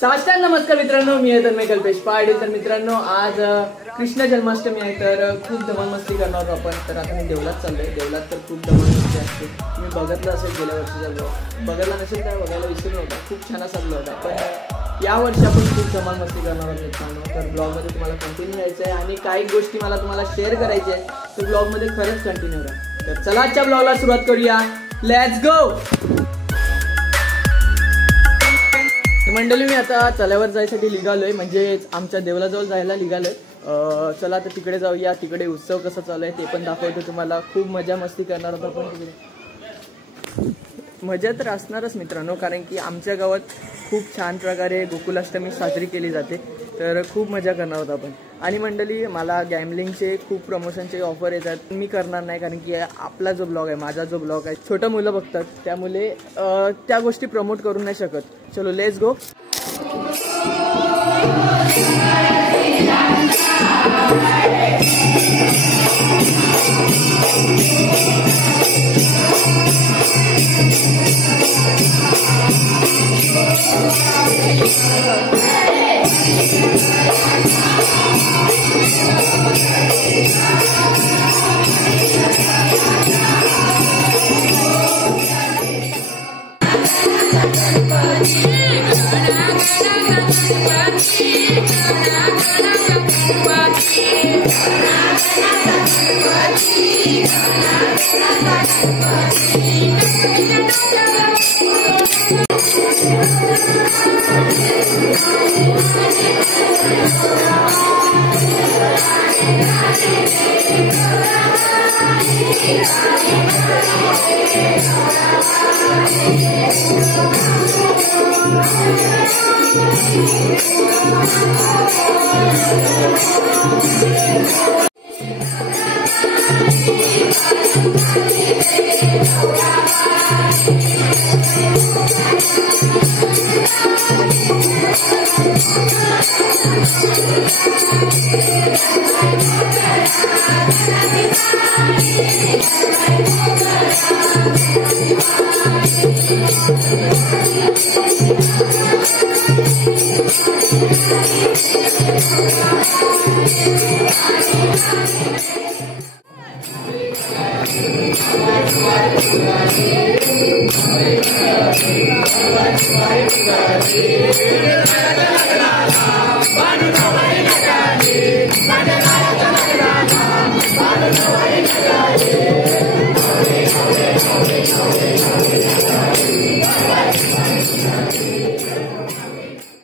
साष्टांग नमस्कार मित्रांनो, मी आहे तन्मय कल्पेश पाटील। तर मित्रांनो, आज कृष्ण जन्माष्टमी आहे, तर खूप धमाल मस्ती करणार आहोत आपण। तर आता मी देवलात चाललोय। देवलात तर खूप धमाल मस्ती असते। तुम्ही बघितलं असेल गेल्या वर्षीचा ब्लॉग, बघायला नसेल तर बघायला विसरू नका, खूप छान असा ब्लॉग आहे। पण या वर्षी आपण खूप धमाल मस्ती करणार आहोत मित्रांनो। तर ब्लॉगमध्ये तुम्हाला कंटिन्यू यायचं आहे आणि काही गोष्टी मला तुम्हाला शेअर करायच्या आहे, तर ब्लॉगमध्ये खरंच कंटिन्यू राहा। तर चला आजच्या ब्लॉगला सुरुवात करूया, लेट्स गो। मंडळी, मी आता तल्यावर जायसाठी निघालोय, म्हणजे आमच्या देवलाजवळ जायला निघालोय। चला तर तिकडे जाऊया। तिकडे उत्सव कसा चालू आहे ते पण दाखवतो तुम्हाला। खूप मजा मस्ती करणार होता पण तिकडे मजा तर असणारच मित्रांनो, कारण की आमच्या गावात खूप छान प्रकारे गोकुलाष्टमी साजरी केली जाते, तर खूप मजा करणार होता आपण। आणि मंडळी, मला गॅमलिंगचे खूप प्रमोशनचे ऑफर येतात, मी करणार नाही, कारण की आपला जो ब्लॉग आहे, माझा जो ब्लॉग आहे, छोटं मुलं बघतात, त्यामुळे त्या गोष्टी प्रमोट करू नाही शकत। चलो let's go.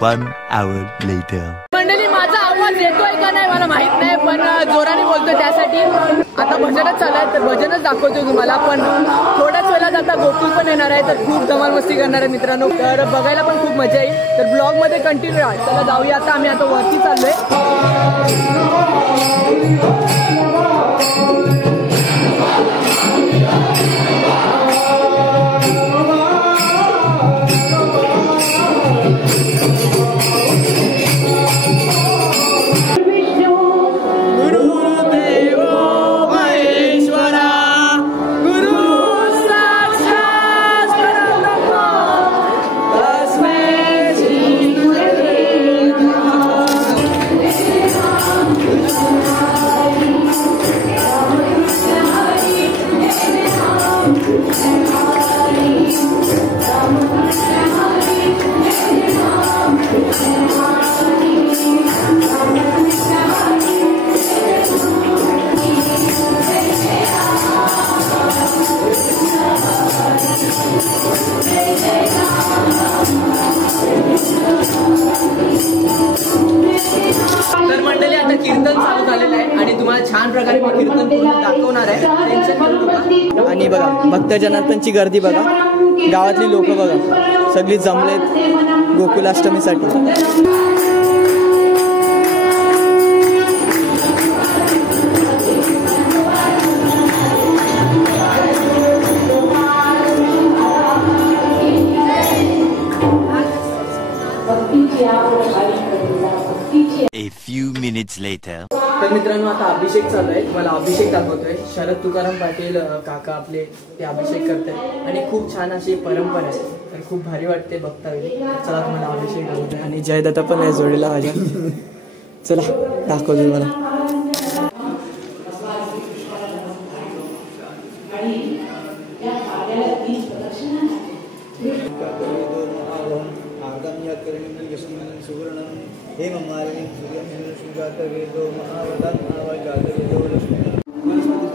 One hour later. मंडळी, माझा आवाज येतोय का नाही मला माहित नाही, पण जोराने बोलतोय, त्यासाठी आता भजनच चालू आहे, तर भजनच दाखवतो तुम्हाला। पण थोड्याच वेळात आता गोकुळ पण येणार आहे, तर खूप धमाल मस्ती करणार आहे मित्रांनो, तर बघायला पण खूप मजा येईल। तर ब्लॉग मध्ये कंटिन्यू राहा। चला जाऊया आता, आम्ही आता वरती चाललोय। तर मंडळी, आता कीर्तन चालू झालेलं आहे आणि तुम्हाला छान प्रकारे मी कीर्तन पूर्ण दाखवणार आहे, टेन्शन करू नका। आणि बघा, भक्तजनांची गर्दी बघा, गावातली लोक बघा, सगळी जमलेत गोकुलाष्टमीसाठी। A few minutes later. तर मित्रांनो आता अभिषेक चालू आहे, मला अभिषेक दाखवतोय. शरद तुकाराम पाटील काका आपले ते अभिषेक करतात आणि खूप छान अशी परंपरा आहे, तर खूप भारी वाटते बघता वेळी. चला तुम्हाला अभिषेक दाखवतोय आणि जयदत्ता पण आहे जोडीला माझ्या. चला दाखवतो मला. हे ममारी सूर्य सुजात वेदो महावदन आवाजात वेदो लक्ष्मी वनस्पती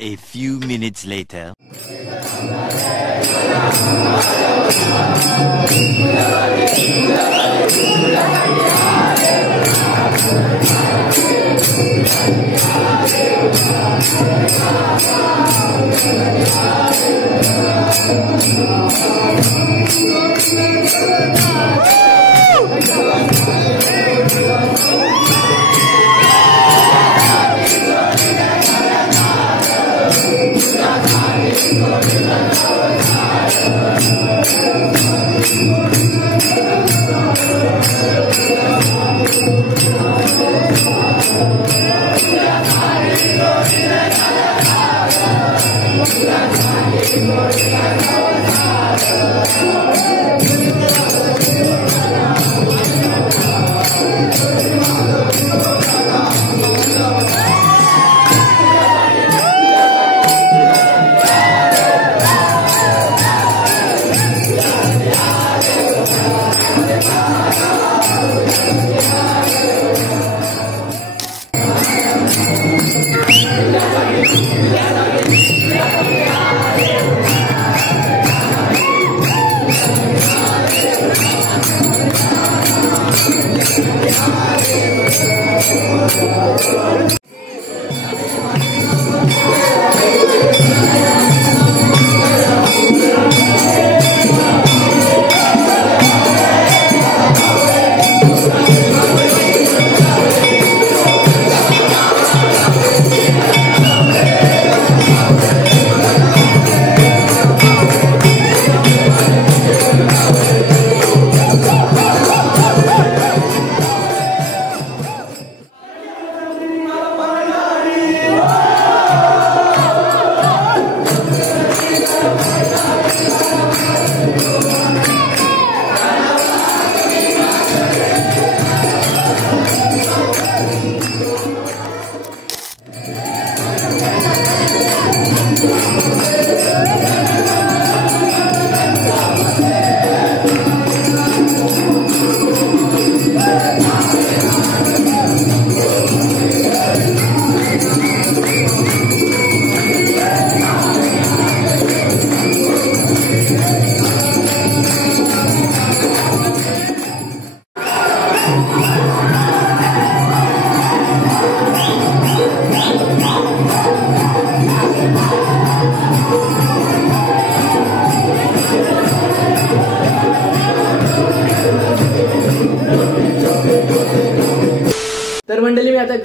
A few minutes later.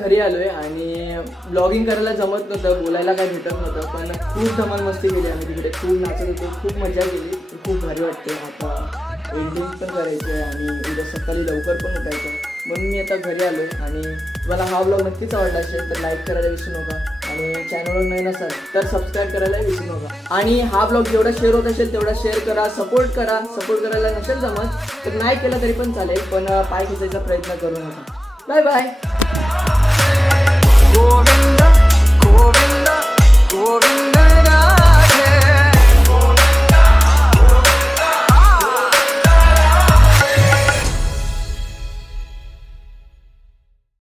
घरी आलोय आणि ब्लॉगिंग करायला जमत नव्हतं, बोलायला काय भेटत नव्हतं, पण खूप धमाल मस्ती केली आम्ही तिकडे, खूप नाचत होतो, खूप मजा केली, खूप भारी वाटते. आता एडिटिंग पण करायचं आहे आणि उद्या सकाळी लवकर पण उठायचं, म्हणून मी आता घरी आलोय. आणि तुम्हाला हा व्लॉग नक्कीच आवडला असेल तर लाईक करायला विसरू नका आणि चॅनलवर नवीन असाल तर सबस्क्राईब करायला विसरू नका. आणि हा व्लॉग जेवढा शेअर होत असेल तेवढा शेअर करा, सपोर्ट करा. सपोर्ट करायला नसेल जमत तर नाही केला तरी पण चालेल, पण पाय खेचायचा प्रयत्न करू नका. Bye bye.